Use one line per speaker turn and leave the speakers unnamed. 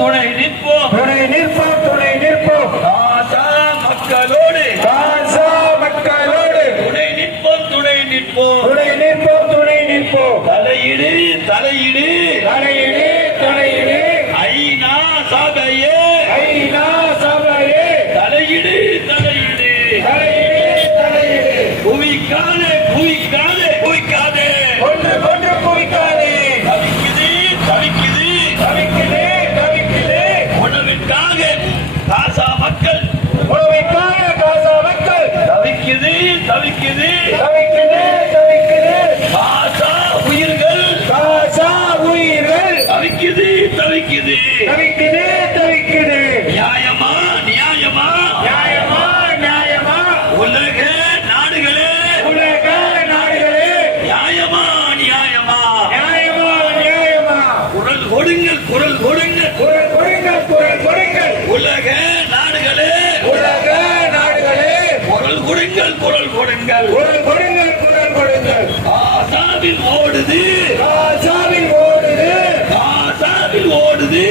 துணை நிற்போம்.
துணை நிற்போம் துணை நிற்போம்.
காசா மக்களோடு.
காசா மக்களோடு.
துணை நிற்போம் துணை நிற்போம்.
துணை நிற்போம் துணை நிற்போம்.
தலையிடு தலையிடு.
தலையிடு தலையிடு.
ஐநா சபையே.
ஐநா சபையே.
தலையிடு தலையிடு.
தலையிடு தலையிடு.
குவிக்காதே குவிக்காதே தவிக்குது. தவிக்குது
தவிக்குதே.
காசா உயிர்கள்.
காசா உயிர்கள்.
தவிக்குது தவிக்குது.
தவிக்குதே தவிக்குதே.
நியாயமா நியாயமா?
நியாயமா நியாயமா.
உலக நாடுகளே.
உலக நாடுகளே.
நியாயமா நியாயமா?
நியாயமா நியாயமா.
குரல் கொடுங்கள் குரல் கொடுங்கள்.
குரல் கொடுங்கள் குரல் கொடுங்கள்.
உலக நாடுகளே
உலக நாடுகளே
குரல் குரல் கொடுங்கள்.
குரல் கொடுங்கள் குரல் கொடுங்கள்.
காசாவில் ஓடுது.
காசாவில் ஓடுது.
காசாவில் ஓடுது.